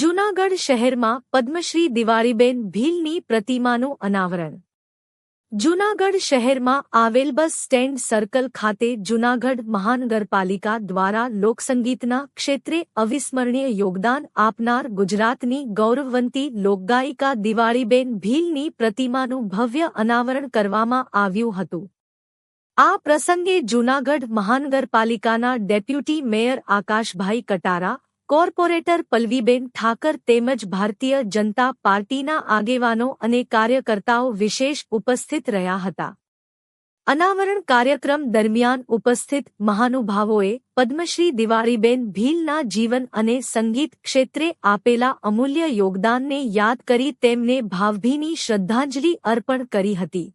જૂનાગઢ શહેરમાં પદ્મશ્રી દિવાળીબેન ભીલની પ્રતિમાનું અનાવરણ। જૂનાગઢ શહેરમાં આવેલ બસ સ્ટેન્ડ સર્કલ ખાતે જૂનાગઢ મહાનગરપાલિકા દ્વારા લોકસંગીતના ક્ષેત્રે અવિસ્મરણીય યોગદાન આપનાર ગુજરાતની ગૌરવવંતી લોકગાયિકા દિવાળીબેન ભીલની પ્રતિમાનું ભવ્ય અનાવરણ કરવામાં આવ્યું હતું। આ પ્રસંગે જૂનાગઢ મહાનગરપાલિકાના deputy mayor Akashbhai Katara, corporator Pallaviben Thakar તેમજ ભારતીય જનતા પાર્ટીના આગેવાનો અને કાર્યકર્તાઓ વિશેષ ઉપસ્થિત રહ્યા હતા। અનાવરણ કાર્યક્રમ દરમિયાન ઉપસ્થિત મહાનુભાવોએ પદ્મશ્રી દિવાળીબેન ભીલના જીવન અને સંગીત ક્ષેત્રે આપેલા અમૂલ્ય યોગદાનને યાદ કરી તેમને ભાવભીની શ્રદ્ધાંજલિ અર્પણ કરી હતી।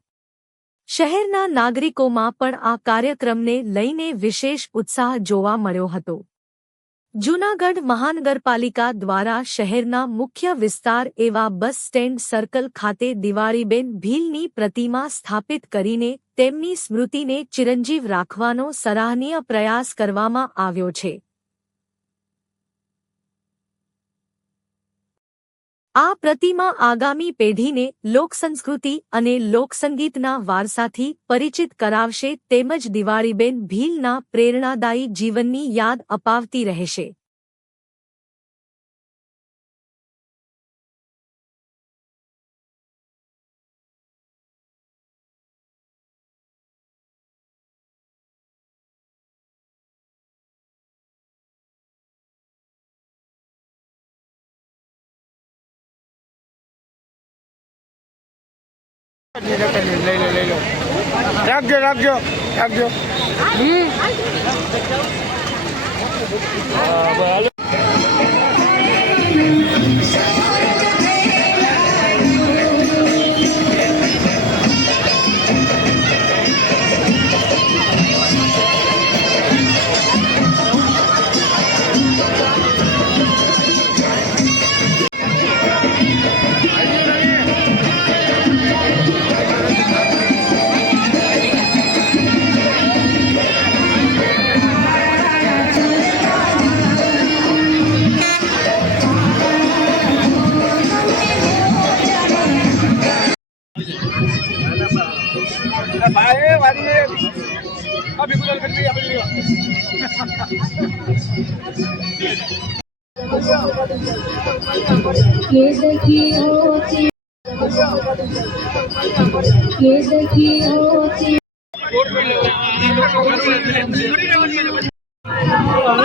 શહેરના નાગરિકોમાં પણ આ કાર્યક્રમને લઈને વિશેષ ઉત્સાહ જોવા મળ્યો હતો। જૂનાગઢ મહાનગરપાલિકા દ્વારા શહેરના મુખ્ય વિસ્તાર એવા બસ સ્ટેન્ડ સર્કલ ખાતે દિવાળીબેન ભીલની પ્રતિમા સ્થાપિત કરીને તેમની સ્મૃતિને ચિરંજીવ રાખવાનો સરાહનીય પ્રયાસ કરવામાં આવ્યો છે। આ પ્રતિમા આગામી પેઢીને લોકસંસ્કૃતિ અને લોકસંગીતના વારસાથી પરિચિત કરાવશે તેમજ દિવાળીબેન ભીલના પ્રેરણાદાયી જીવનની યાદ અપાવતી રહેશે। રાખજો।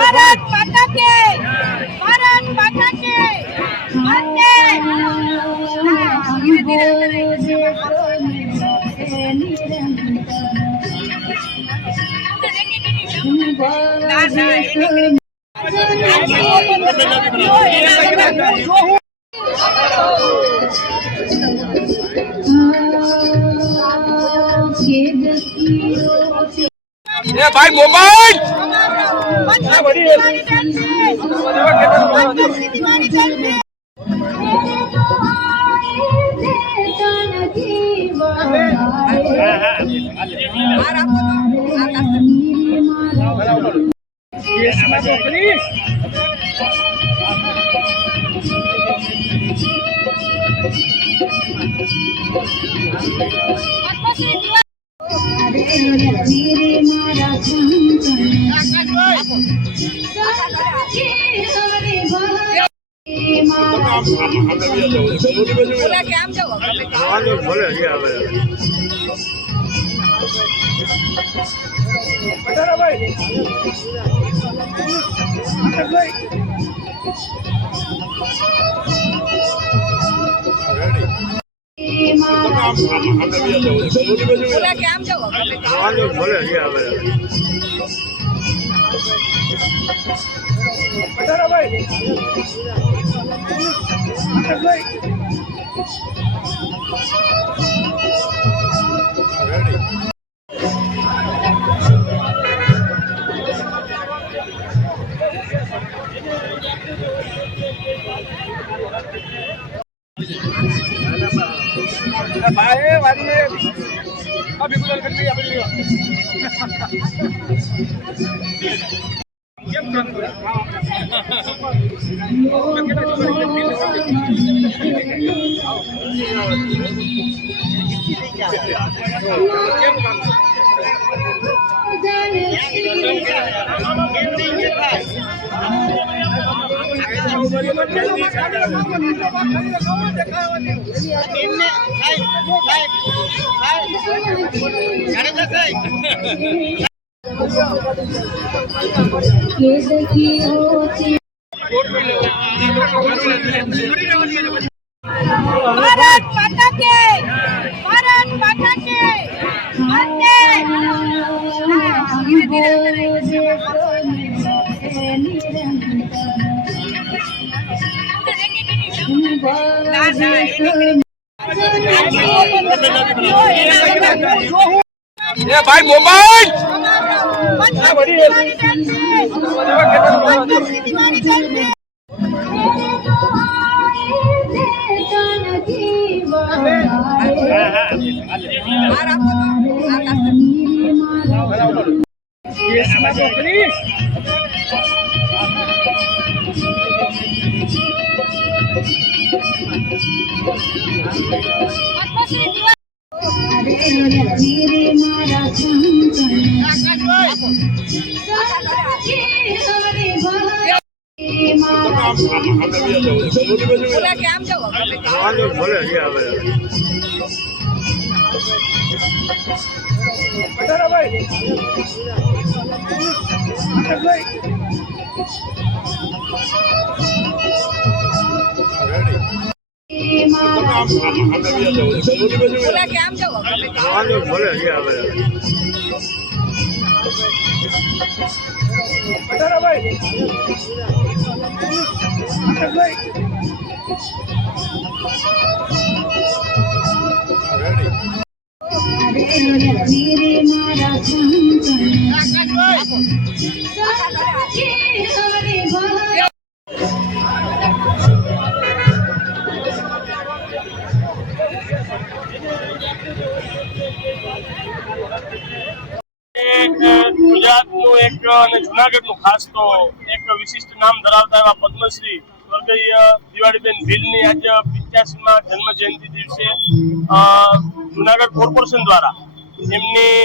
भारत माता के भाई मोबाइल भाई ભારત માતા કે ભારત માતા કે વંદે એ ભાઈ મોબાઈલ ગુજરાતનું એક અને જુનાગઢનું ખાસ તો એક વિશિષ્ટ નામ ધરાવતા એવા પદ્મશ્રી સ્વર્ગીય દિવાળીબેન ભીલની આજે 85મા જન્મ જયંતિ દિવસે જુનાગઢ કોર્પોરેશન દ્વારા એમની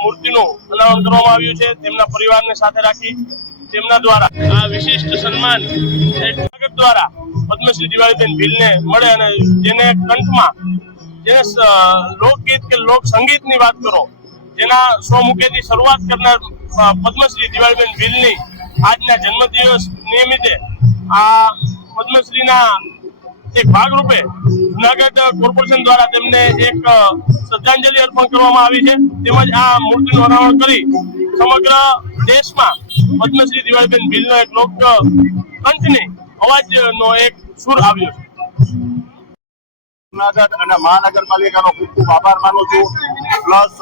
મૂર્તિનું અનાવરણ કરવામાં આવ્યું છે. તેમના પરિવારને સાથે રાખી તેમના દ્વારા આ વિશિષ્ટ સન્માન જુનાગઢ દ્વારા પદ્મશ્રી દિવાળીબેન ભીલને મળે અને જેને કંઠમાં જેને લોકગીત કે લોક સંગીતની વાત કરો જેના સ્વમુખેથી શરૂઆત કરનાર પદ્મશ્રી દિવાળીબેન ભીલની આજના જન્મદિવસ નિમિત્તે આ પદ્મશ્રીના એક ભાગરૂપે જુનાગઢ કોર્પોરેશન દ્વારા તેમને એક શ્રદ્ધાંજલિ અર્પણ કરવામાં આવી છે. તેમજ આ મૂર્તિનું અનાવરણ કરી સમગ્ર દેશમાં પદ્મશ્રી દિવાળીબેન ભીલનો એક લોક કંઠની અવાજનો એક સુર આવ્યો છે. જુનાગઢ અને મહાનગરપાલિકાનો ખૂબ ખૂબ આભાર માનું છું. પ્લસ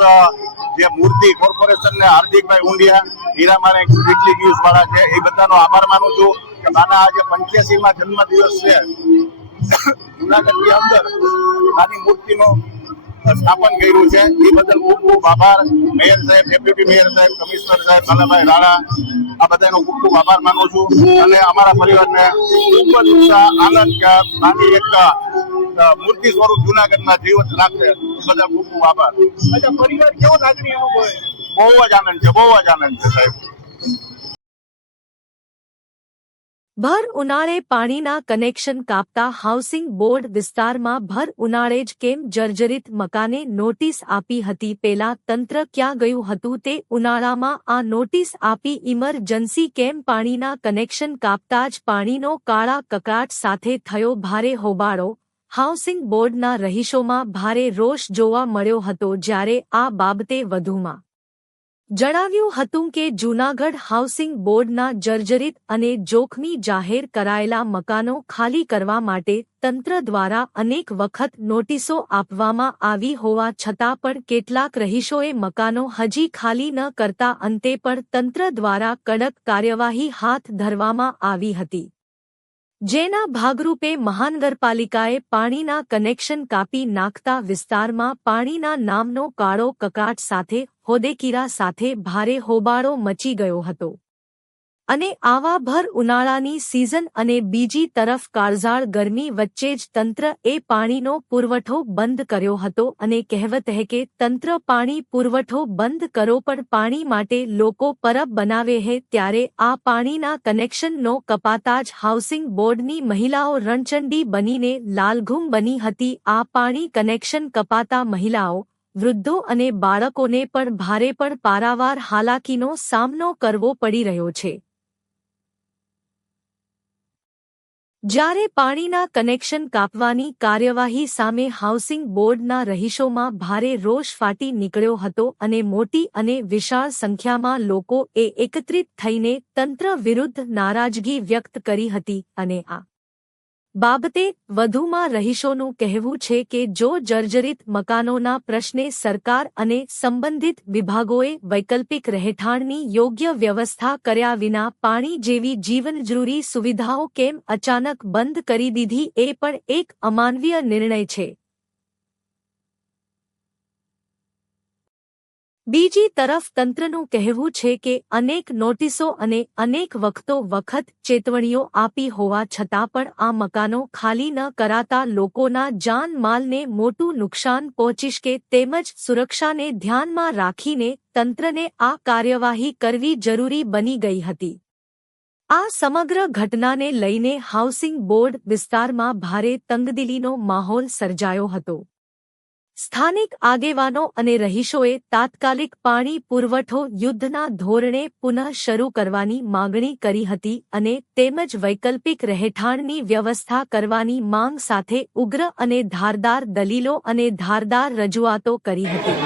જે મૂર્તિ કોર્પોરેશન ને હાર્દિકભાઈ ઊંડિયા, હીરામાને વીકલી ન્યૂઝ વાળા છે, એ બધાનો આભાર માનું છું કે માના આજે 85મા જન્મદિવસ છે. જુનાગઢની અંદર નાની મૂર્તિનું સ્થાપન કર્યું છે, એ બદલ ખૂબ ખૂબ આભાર. મેયર સાહેબ, ડેપ્યુટી મેયર સાહેબ, કમિશનર સાહેબ, કાલાભાઈ રાણા, આ બધાનો ખૂબ ખૂબ આભાર માનું છું. અને અમારા પરિવારને ખૂબ જ ઉત્સાહ, આનંદ કે નાની એક મૂર્તિ સ્વરૂપ જુનાગઢમાં જીવંત રાખે, એ બધા ખૂબ ખૂબ આભાર. પરિવાર કેવો લાગણી અનુભવે? બહુ જ આનંદ છે, બહુ જ આનંદ છે સાહેબ. ભર ઉનાળે પાણીના કનેક્શન કાપતા હાઉસિંગ બોર્ડ વિસ્તારમાં ભર ઉનાળે જ કેમ જર્જરિત મકાને નોટિસ આપી હતી? પેલા તંત્ર ક્યાં ગયું હતું તે ઉનાળામાં આ નોટિસ આપી ઇમરજન્સી કેમ? પાણીના કનેક્શન કાપતા જ પાણીનો કાળા કકળાટ સાથે થયો ભારે હોબાળો. હાઉસિંગ બોર્ડના રહીશોમાં ભારે રોષ જોવા મળ્યો હતો. જ્યારે આ બાબતે વધુમાં જણાવ્યું હતું કે જૂનાગઢ હાઉસિંગ બોર્ડના જર્જરિત અને જોખમી જાહેર કરાયેલા મકાનો ખાલી કરવા માટે તંત્ર દ્વારા અનેક વખત નોટિસો આપવામાં આવી હોવા છતાં પણ કેટલાક રહીશોએ મકાનો હજી ખાલી ન કરતા અંતે પણ તંત્ર દ્વારા કડક કાર્યવાહી હાથ ધરવામાં આવી હતી. જેના ભાગરૂપે મહાનગરપાલિકાએ પાણીના કનેક્શન કાપી નાખતા વિસ્તારમાં પાણીના નામનો કાળો કકળાટ સાથે હોદેકીરા સાથે ભારે હોબાળો મચી ગયો હતો. અને આવા ભર ઉનાળાની સિઝન અને બીજી તરફ કાળઝાળ ગરમી વચ્ચે જ તંત્ર એ પાણીનો પુરવઠો બંધ કર્યો હતો અને કહેવત હે કે તંત્ર પાણી પુરવઠો બંધ કરો પણ પાણી માટે લોકો પરબ બનાવે હે ત્યારે આ પાણીના કનેક્શનનો કપાતા જ હાઉસિંગ બોર્ડની મહિલાઓ રણચંડી બનીને લાલઘૂમ બની હતી। આ પાણી કનેક્શન કપાતા મહિલાઓ વૃદ્ધો અને બાળકોને પણ ભારે પણ પારાવાર હાલાકીનો સામનો કરવો પડી રહ્યો છે। જ્યારે પાણીના કનેક્શન કાપવાની કાર્યવાહી સામે હાઉસિંગ બોર્ડના રહીશોમાં ભારે રોષ ફાટી નીકળ્યો હતો અને મોટી અને વિશાળ સંખ્યામાં લોકોએ એકત્રિત થઈને તંત્ર વિરુદ્ધ નારાજગી વ્યક્ત કરી હતી અને આ બાબતે વધુમાં રહીશોનું કહેવું છે કે જો જર્જરિત મકાનોના પ્રશ્ને સરકાર અને સંબંધિત વિભાગોએ વૈકલ્પિક રહેઠાણની યોગ્ય વ્યવસ્થા કર્યા વિના પાણી જેવી જીવનજરૂરી સુવિધાઓ કેમ અચાનક બંધ કરી દીધી એ પણ એક અમાનવીય નિર્ણય છે। બીજી તરફ તંત્રનું કહેવું છે કે અનેક નોટિસો અને અનેક વખત ચેતવણીઓ આપી હોવા છતાં પણ આ મકાનો ખાલી ન કરાતા લોકોના જાનમાલને મોટું નુકસાન પહોંચી શકે તેમજ સુરક્ષાને ધ્યાનમાં રાખીને તંત્રને આ કાર્યવાહી કરવી જરૂરી બની ગઈ હતી। આ સમગ્ર ઘટનાને લઈને હાઉસિંગ બોર્ડ વિસ્તારમાં ભારે તંગદિલીનો માહોલ સર્જાયો હતો। સ્થાનિક આગેવાનો અને રહીશોએ તાત્કાલિક પાણી પુરવઠો યુદ્ધના ધોરણે પુનઃ શરૂ કરવાની માગણી કરી હતી અને તેમજ વૈકલ્પિક રહેઠાણની વ્યવસ્થા કરવાની માંગ સાથે ઉગ્ર અને ધારદાર દલીલો અને ધારદાર રજૂઆતો કરી હતી।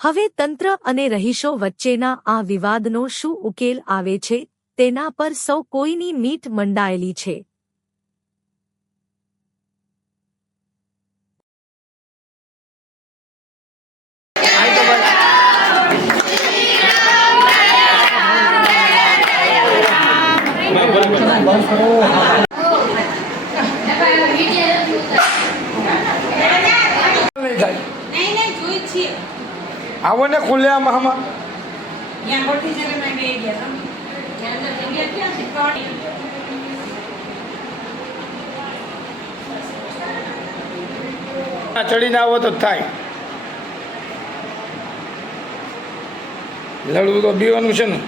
હવે તંત્ર અને રહીશો વચ્ચેના આ વિવાદનો શું ઉકેલ આવે છે તેના પર સૌ કોઈની મીટ મંડાયેલી છે। આવો ને ખુલ્લે આમાં ચડીને આવો તો થાય, લડવું તો બીવાનું છે ને।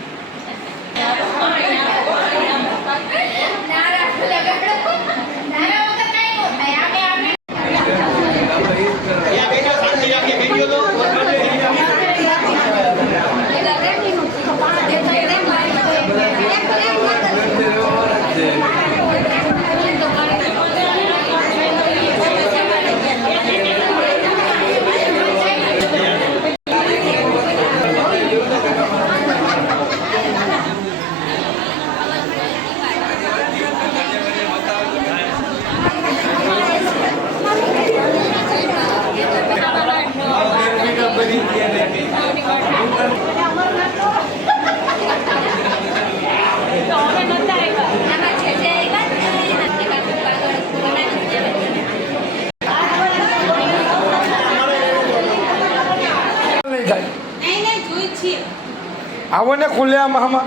આવો ને ખુલ્લે આમાં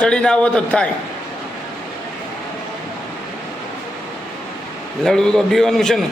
ચડીને આવો તો થાય, લડવું તો બીવાનું છે ને।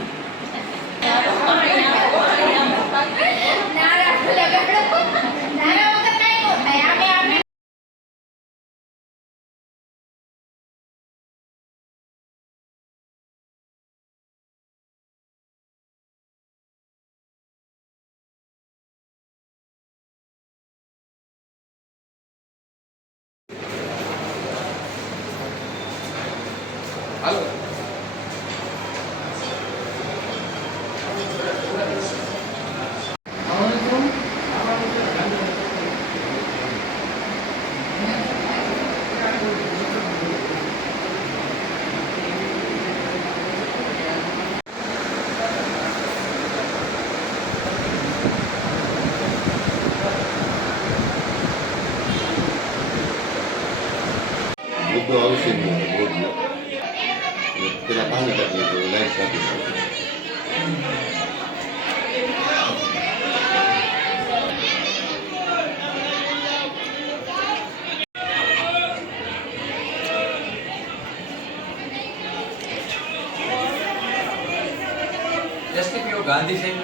ગાંધી સાહેબ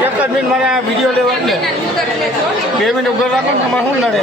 એક જ મિનિટ મારે આ વિડીયો લેવો એટલે 2 મિનિટ ઉભો રાખો ને તમારે શું લડે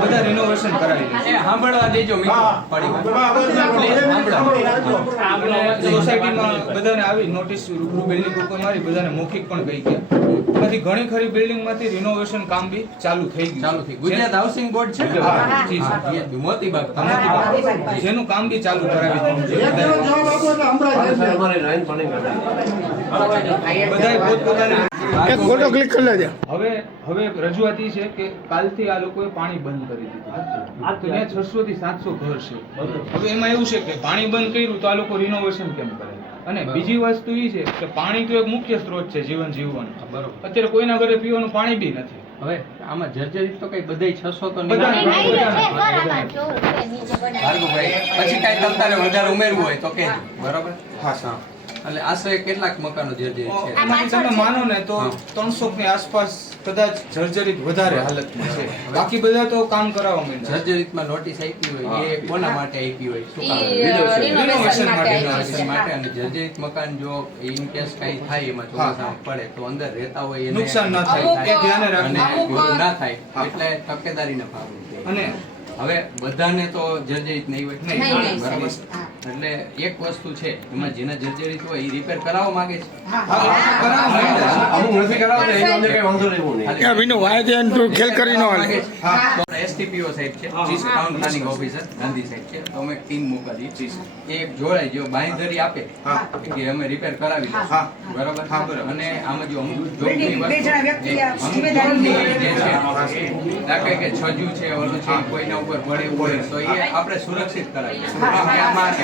બધા રિનોવેશન કરાવી સાંભળવા દેજો સોસાયટીમાં બધાને આવી નોટિસ રૂબરૂ બિલ્ડિંગ ઉપર મારી બધાને મૌખિક પણ કહી ગયા એમાંથી ઘણી ખરી બિલ્ડિંગ માંથી રિનોવેશન કામ બી ચાલુ થઈ ગયું. ગુજરાત હાઉસિંગ બોર્ડ છે મોતી બાગ જેનું કામ બી ચાલુ કરાવી બધાએ પોતપોતાની એક ફોટો ક્લિક કરી લેજો હવે રજૂઆત ઈ છે કે કાલથી આ લોકોએ પાણી બંધ કરી દીધું તો ત્યાં 600 થી 700 ઘર છે. હવે એમાં એવું છે કે પાણી બંધ કર્યું તો આ લોકો રિનોવેશન કેમ કરે? અને બીજી વસ્તુ ઈ છે કે પાણી તો એક મુખ્ય સ્ત્રોત છે જીવન જીવવાનો. અત્યારે કોઈના ઘરે પીવાનું પાણી બી નથી. હવે આમાં જર્જરિત તો કઈ બધાય 600 તો બધા પછી કઈ તમારે વધારે ઉમેરવું હોય તો કે બરોબર. હા એટલે આશરે કેટલાક મકાનો જર્જરિત છે? એમાંથી તમે માનો ને તો 300 ની આસપાસ કદાચ જર્જરિત વધારે હાલતમાં છે. બાકી બધા તો કામ કરાવવા માંડ્યા. જર્જરિતમાં નોટિસ આપી હોય એ કોના માટે આપી હોય? શું કામ? રિનોવેશન માટે. રિનોવેશન માટે. અને જર્જરિત મકાન જો ઇન કેસ કઈ થાય એમાં ચોમાસામાં પડે તો અંદર રહેતા હોય એને નુકસાન ના થાય એ ધ્યાને અને રાખવું. એવું ના થાય એટલે તકેદારીના ભાગરૂપે. અને હવે બધાને તો જર્જરિત નહીં હોય નહીં. બરાબર. એટલે એક વસ્તુ છે એમાં જેના જર્જરિત હોય એ રિપેર કરાવવા માંગે છે. અમુક નથી કરાવતા એનો અંદર કઈ વાંધો લેવો નહીં યા વિનો વાય છે તું ખેલ કરી નો હાલે એસટીપીઓ સાહેબ છે chief town planning officer Gandhi સાહેબ છે તો અમે ટીમ મોકલી એ જોડાય જો બાંયધરી આપે કે અમે રિપેર કરાવી લઈશું બરાબર. અને આમાં જો અમુક જોખમી વસ્તુ દાખલા કે છજુ છે ઓલું છે કોઈના ઉપર પડે હોય તો એ આપણે સુરક્ષિત કરાવીએ.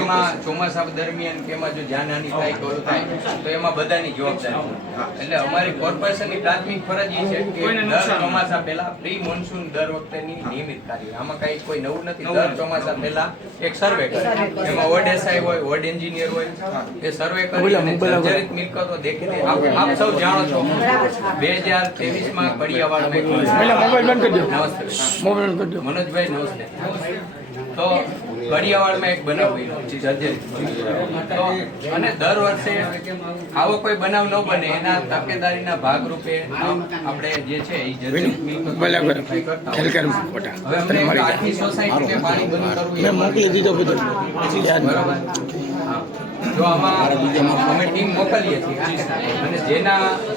એમાં ચોમાસા દરમિયાન કે એમાં જો જાનહાનિ થાય કોરું થાય તો એમાં બધાની જવાબદારી. એટલે અમારી કોર્પોરેશનની પ્રાથમિક ફરજ એ છે કે દર ચોમાસા પહેલા પ્રી મોન્સૂન દર વખતેની નિયમિત કાર્ય. આમાં કઈ કોઈ નવું નથી. દર ચોમાસા પહેલા એક સર્વે કરે એમાં વોર્ડ એસઆઈ હોય વોર્ડ એન્જિનિયર હોય એ સર્વે કરી અને જર્જરિત મિલકતો દેખીને આપ સૌ જાણો છો 2023 માં કડિયાવાડમાં મોબાઈલ બંધ કરી દો નમસ્તે મોબાઈલ બંધ કરી દો મનોજભાઈ નમસ્તે. તો કડિયાવાડમાં એક બનાવ બન્યો જર્જરિત. તો અને દર વર્ષે આવો કોઈ બનાવ ન બને એના તકેદારીના ભાગરૂપે આપણે જે છે એ જર્જરિત બરાબર ખેલ કર ફોટા હવે અમને આખી સોસાયટીને પાણી બંધ કરવું મેં મોકલી દીધો બધું યાદ બરાબર. જો આમાં અમે ટીમ મોકલીએ છીએ અને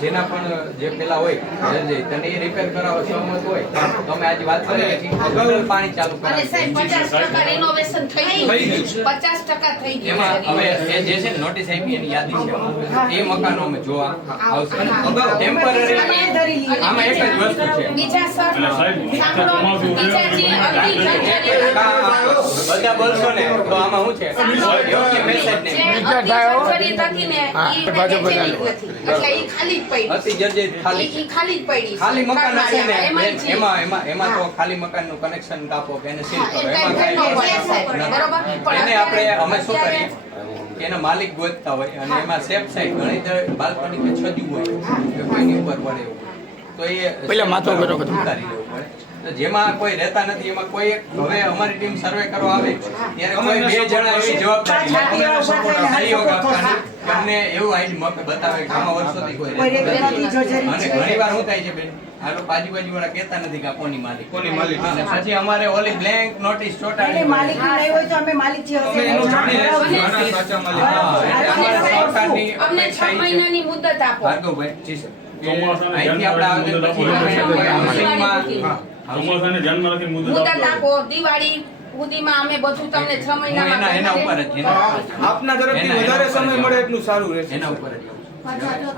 જેના પણ જે પેલા હોય જર્જરિત અને એ રિપેર કરાવવા સહમત હોય તો અમે આજે વાત કરીએ છીએ અગાઉ પાણી ચાલુ અને સાહેબ કરાવીએ. 50% renovation થઈ ગયું. 50% થઈ ગયું. એમાં હવે એ જે છે નોટિસ આપી એની યાદી છે એ મકાનો અમે જોવા આવશે. ટેમ્પરરી આમાં એક જ વસ્તુ છે બીજા સર સાંભળો બીજા જે અતિ જર્જરિત બધા બોલશો ને તો આમાં શું છે યોગ્ય મેસેજ ને અતિ જર્જરિત ખાલી મકાન હશે ને એમાં તો ખાલી મકાનનું કનેક્શન કાપો કે એને સીલ કરો એમાં કઈ એને આપણે અમે શું કરીએ કે એના માલિક ગોતતા હોય અને એમાં સેફ સાઈડ ઘણી બાલ્કની કે છજુ હોય કે કોઈની ઉપર પડે એવું તો એ પહેલા માથો કરો ઉતારી લેવું પડે. તો જેમાં કોઈ રહેતા નથી એમાં કોઈ હવે અમારી ટીમ સર્વે કરવા આવે ત્યારે કોઈ 2 જણા એવી જવાબદારી લે. સહયોગ આપવાની અમને એવું આઈડી બતાવે કે આમાં વર્ષોથી કોઈ રહેતું નથી. અને ઘણીવાર શું થાય છે બેન, આ લોકો આજુબાજુવાળા કહેતા નથી કે આ કોની માલિક. અને પછી અમારે ઓલી બ્લેન્ક નોટિસ ચોંટાડવી પડે. માલિક નહીં હોય તો અમે માલિક છીએ. અમે એનું જાણી લઈશું આના સાચા માલિક. એટલે અમારે સરકારની અમને 6 મહિનાની મુદત આપો. ભાર્ગવભાઈ, જી સર. ચોમાસાની અહીંથી આપણે આગળ પછી હાઉસિંગમાં ચોમાસાને ધ્યાનમાં રાખી મુદત મુદત આપો. આપો. દિવાળી સુધીમાં અમે બધું તમને 6 મહિનામાં એના ઉપર જ આપના તરફથી વધારે સમય મળે એટલું સારું રહેશે. એના ઉપર જ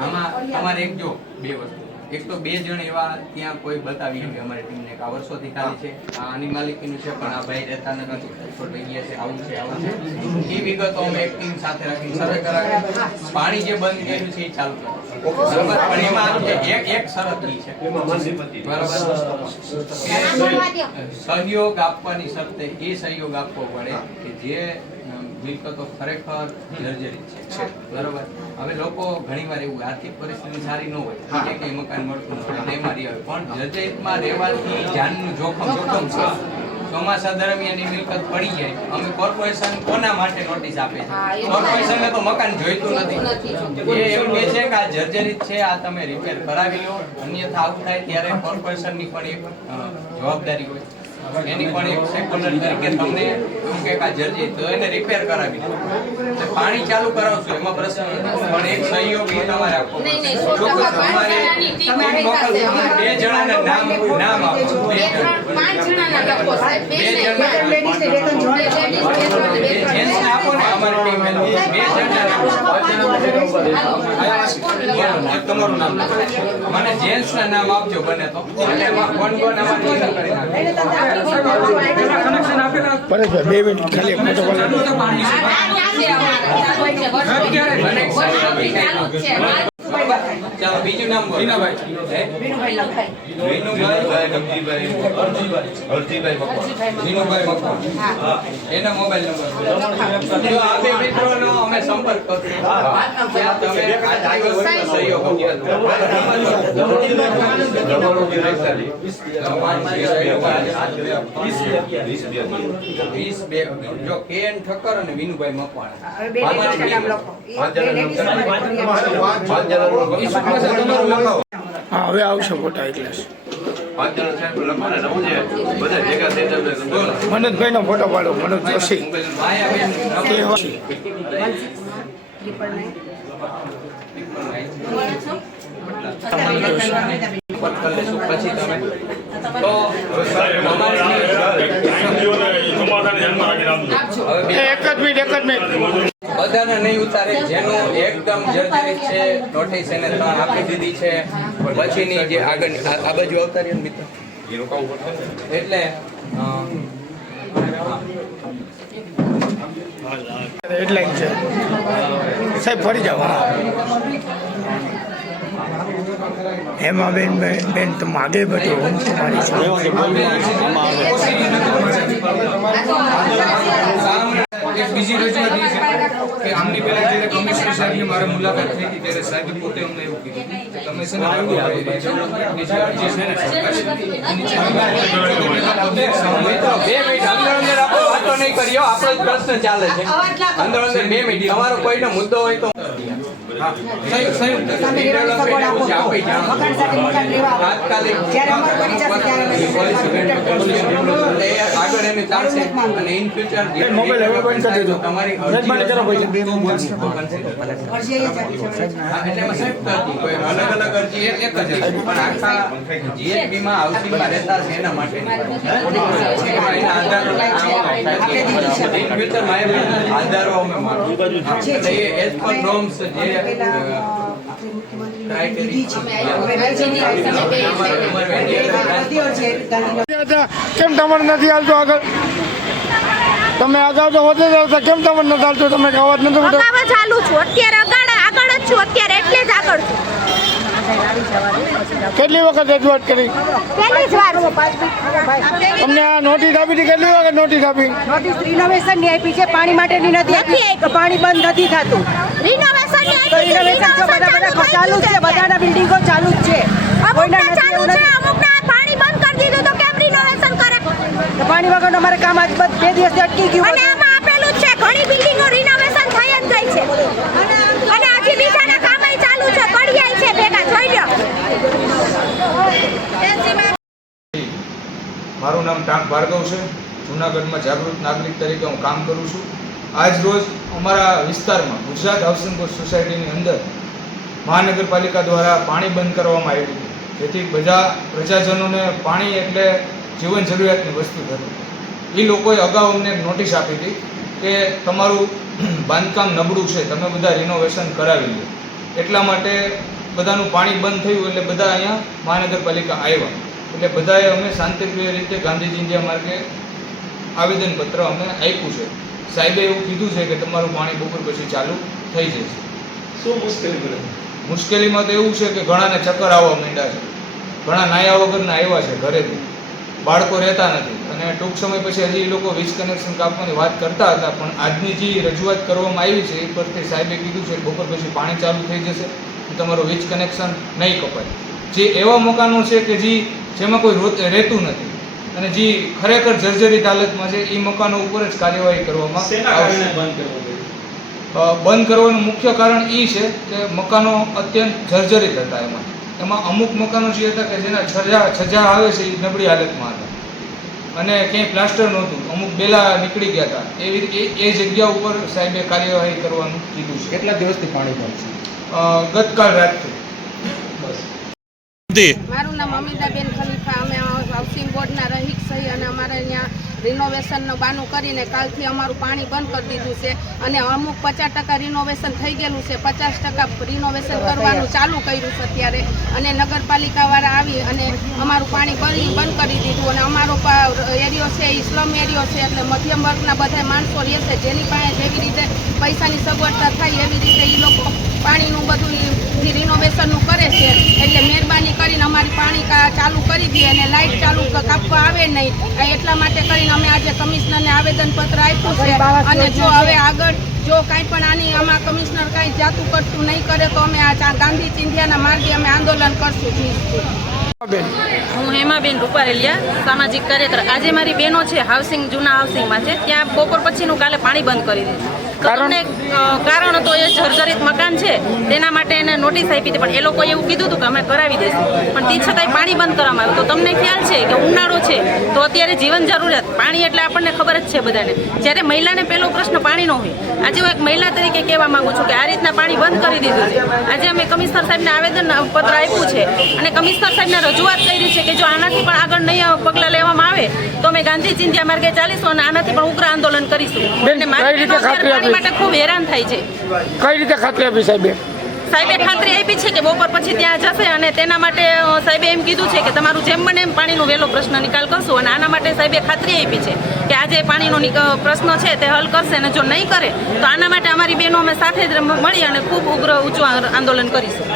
આમાં અમારે એક જો 2 વસ્તુ, એક તો 2 જણ એવા ત્યાં કોઈ બતાવી કે અમારી ટીમને કે આ વર્ષોથી ખાલી છે, આની માલિકીનું છે પણ આ ભાઈ રહેતા નથી, છોડ લઈ ગયા છે, આવું છે આવું છે, એ વિગતો અમે એક ટીમ સાથે રાખીને સર્વે કરાવી. પાણી જે બંધ કર્યું છે એ ચાલુ કરો. બરાબર, પણ એમાં એક શરત ઈ છે બરાબર, સહયોગ આપવાની શરતે એ સહયોગ આપવો પડે કે જે મિલકતો ખરેખર જર્જરિત છે. બરાબર, હવે લોકો ઘણીવાર એવું આર્થિક પરિસ્થિતિ સારી ન હોય કે કઈ મકાન મળતું ન હોય એમાં રહે, પણ જર્જરિતમાં રહેવાથી જાનનું જોખમ છે. ચોમાસા દરમિયાન એ મિલકત પડી જાય, અમે કોર્પોરેશન કોના માટે નોટિસ આપે છે? કોર્પોરેશનને તો મકાન જોઈતું નથી. એ એવું કહે છે કે આ જર્જરિત છે, આ તમે રિપેર કરાવી લો, અન્યથા આવું થાય ત્યારે કોર્પોરેશનની પણ એક જવાબદારી હોય. એની પણ એક સેકન્ડરી તરીકે તમને એવું કે આ જર્જરિત તો એને રિપેર કરાવી લો. પાણી ચાલુ કરાવશો એમાં પ્રશ્ન નથી, પણ એક સહયોગી તમારે આપવો પડશે. ચોક્કસ અમારે ટીમ મોકલવું, 2 જણાના નામ આપો. 5 જણાના લખો સાહેબ. 2 જેન્ટ્સને આપો ને અમારી ટીમ 2 જણના તમારું નામ મને જેન્ટ્સના નામ આપજો બને તો, એટલે એમાં ફોન અમારી ટીમ કરી નાખે. પરેશભાઈ 2 મિનિટ ખાલી એક ફોટો પાડો. ચાલો બીજું નામ બોલો. વિનુભાઈ લખાય. વિનુભાઈ એનો મોબાઈલ નંબર જો આ 2 મિત્રોનો અમે સંપર્ક કરશું ત્યાં તમે આ દિવસનો સહયોગ જો કેએન ઠક્કર અને વિનુભાઈ મકવાણા. હા, હવે આવશે ફોટા એકલા. મનોજભાઈ નો ફોટો પાડો. મનોજ જોશી. પછી તમે તો ચોમાસાને ધ્યાનમાં રાખીને આપજો. એક જ મિનિટ બધાને નહીં ઉતારે, જેનું એકદમ જર્જરિત છે નોટિસ એને 3 આપી દીધી છે. પછીની જે આગળ આ બાજુ આવતા રહ્યા ને મિત્ર એટલે હેડલાઇન છે સાહેબ, ફરી જાઓ. હેમા બેન તમે આગળ બધો તમારી એક બીજી રજૂઆત એ છે કે આમની પહેલા જ્યારે કમિશનર સાહેબની મારે મુલાકાત થઈ હતી ત્યારે સાહેબે પોતે અમને એવું કીધું કે તમે છે ને ડેવલપમેન્ટની જે અરજી છે ને સરકારશ્રી એની છે અંદર વાતો નહીં કર્યો, આપણો જ પ્રશ્ન ચાલે છે. અંદર 2 મિનિટ તમારો કોઈનો મુદ્દો હોય તો આગળ એને ચાલશે અને ઇન ફ્યુચર તમારી અલગ અલગ અરજી એક જ પણ આખા જીએસબી માં હાઉસિંગમાં રહેતા છે એના માટે આધારો અમે એઝ પર નોર્મ્સ જે કેમ તમારે નથી હાલતો આગળ? તમે આગળ તો વધે જાવ, કેમ તમારે નથી હાલતો? તમે અવાજ નથી ઉઠાવતા? અગાઉ ચાલુ છું, અત્યારે આગળ જ છું, અત્યારે એટલે જ આગળ છું. કેટલી વખત રજૂઆત કરી? પહેલી જ વાર તમને આ નોટિસ આપી હતી? કેટલી વખત નોટિસ આપી? નોટિસ રિનોવેશન ની આપી છે, પાણી માટેની નથી આપી. પાણી બંધ નથી થતું. રિનોવેશન રિનોવેશન જો બધા ચાલુ જ છે, બધાના બિલ્ડિંગો ચાલુ જ છે. અમુકના ચાલુ છે, અમુકના પાણી બંધ કરી દીધું તો કેમ રિનોવેશન પાણી વગરનું અમારે કામ આજ 2 દિવસથી અટકી ગયું અને આમાં આપેલું જ છે ઘણી બિલ્ડિંગો રિનોવેશન થઈ જ ગઈ છે અને હજી બીજાના કામ ચાલુ છે કડિયાઈ છે ભેગા જોઈ લો. મારું નામ ટાંક ભાર્ગવ છે. જૂનાગઢમાં જાગૃત નાગરિક તરીકે હું કામ કરું છું. આજ રોજ અમારા વિસ્તારમાં ગુજરાત હાઉસિંગ બોર્ડ સોસાયટીની અંદર મહાનગરપાલિકા દ્વારા પાણી બંધ કરવામાં આવ્યું હતું, જેથી બધા પ્રજાજનોને પાણી એટલે જીવન જરૂરિયાતની વસ્તુ હતી. એ લોકોએ અગાઉ અમને નોટિસ આપી હતી કે તમારું બાંધકામ નબળું છે, તમે બધા રિનોવેશન કરાવી લો. એટલા માટે બધાનું પાણી બંધ થયું એટલે બધા અહીંયા મહાનગરપાલિકા આવ્યા. એટલે બધાએ અમે શાંતિપ્રિય રીતે ગાંધીજી ઇન્ડિયા માર્ગે આવેદનપત્ર અમે આપ્યું છે. સાહેબે એવું કીધું છે કે તમારું પાણી બપોર પછી ચાલુ થઈ જશે. શું મુશ્કેલી પડે? મુશ્કેલીમાં તો એવું છે કે ઘણાને ચક્કર આવવા માંડ્યા છે, ઘણા નાયા વગરના આવ્યા છે ઘરેથી, બાળકો રહેતા નથી અને ટૂંક સમય પછી હજી એ લોકો વીજ કનેક્શન કાપવાની વાત કરતા હતા. પણ આજની જે રજૂઆત કરવામાં આવી છે એ પરથી સાહેબે કીધું છે કે બપોર પછી પાણી ચાલુ થઈ જશે, તમારું વીજ કનેક્શન નહીં કપાય. જે એવા મકાનો છે કે જેમાં કોઈ રહેતું નથી અને જે ખરેખર જર્જરિત હાલતમાં છે એ મકાનો ઉપર જ કાર્યવાહી કરવામાં આવશે. બંધ કરવાનું મુખ્ય કારણ એ છે કે મકાનો અત્યંત જર્જરિત હતા. એમાં અમુક મકાનો જે હતા કે જેના છજા આવે છે એ નબળી હાલતમાં હતા અને ક્યાંય પ્લાસ્ટર નહોતું, અમુક બેલા નીકળી ગયા હતા. એ જગ્યા ઉપર સાહેબે કાર્યવાહી કરવાનું કીધું છે. કેટલા દિવસથી પાણી બંધ છે? ગતકાલ રાતથી. મારું નામ અમિતાબેન ખલીફા. અમે હાઉસિંગ બોર્ડના રહીક સહી અને અમારે અહીંયા રિનોવેશનનું બાનું કરીને કાલથી અમારું પાણી બંધ કરી દીધું છે અને અમુક 50% રિનોવેશન થઈ ગયેલું છે, 50% રિનોવેશન કરવાનું ચાલુ કર્યું છે અત્યારે. અને નગરપાલિકાવાળા આવી અને અમારું પાણી બંધ કરી દીધું અને અમારો એરિયો છે એ સ્લમ એરિયો છે, એટલે મધ્યમ વર્ગના બધા માણસો રહે છે, જેની પાસે જેવી રીતે પૈસાની સગવડતા થાય એવી રીતે એ લોકો પાણીનું બધું રિનોવેશનનું કરે છે. એટલે મહેરબાની કરીને અમારી પાણી ચાલુ કરી દઈએ અને લાઇટ ચાલુ કાપવા આવે નહીં. એટલા માટે કરીને અમે આજે કમિશનરને આવેદનપત્ર આપ્યું છે અને જો હવે આગળ જો કાંઈ પણ આની આમાં કમિશનર કાંઈ જાતું કરતું નહીં કરે તો અમે આ ગાંધી ચિંધ્યાના માર્ગે અમે આંદોલન કરશું. હું હેમાબેન રૂપારેલિયા, સામાજિક કાર્યકર. આજે મારી બહેનો છે હાઉસિંગ જૂના હાઉસિંગમાં છે, ત્યાં બપોર પછીનું કાલે પાણી બંધ કરી દીધું. તમને કારણ તો એ જર્જરિત મકાન છે તેના માટે એને નોટિસ આપી હતી, પણ એ લોકોએ એવું કીધું હતું કે અમે કરાવી દઈશું, પણ તે છતાંય પાણી બંધ કરવામાં આવ્યું. તો તમને ખ્યાલ છે કે ઉનાળો છે તો અત્યારે જીવન જરૂરિયાત પાણી એટલે આપણને ખબર જ છે બધાને. જ્યારે મહિલાને પહેલો પ્રશ્ન પાણીનો હોય, આજે હું એક મહિલા તરીકે કહેવા માંગુ છું કે આ રીતના પાણી બંધ કરી દીધું છે. આજે અમે કમિશનર સાહેબને આવેદનપત્ર આપ્યું છે અને કમિશનર સાહેબને રજૂઆત કરી છે કે જો આનાથી પણ આગળ નહીં પગલાં લેવામાં આવે તો અમે ગાંધી ચિંધ્યા માર્ગે ચાલીશું અને આનાથી પણ ઉગ્ર આંદોલન કરીશું. અને મારી માટે ખૂબ હેરાન થાય છે. કઈ રીતે ખાતરી આપી સાહેબે? સાહેબે ખાતરી આપી છે કે બપોર પછી ત્યાં જશે અને તેના માટે સાહેબે એમ કીધું છે કે તમારું જેમ બને એમ પાણીનો વહેલો પ્રશ્ન નિકાલ કરશું. અને આના માટે સાહેબે ખાતરી આપી છે કે આજે પાણીનો પ્રશ્ન છે તે હલ કરશે અને જો નહીં કરે તો આના માટે અમારી બહેનો અમે સાથે જ મળી અને ખૂબ ઉગ્ર ઊંચું આંદોલન કરીશું.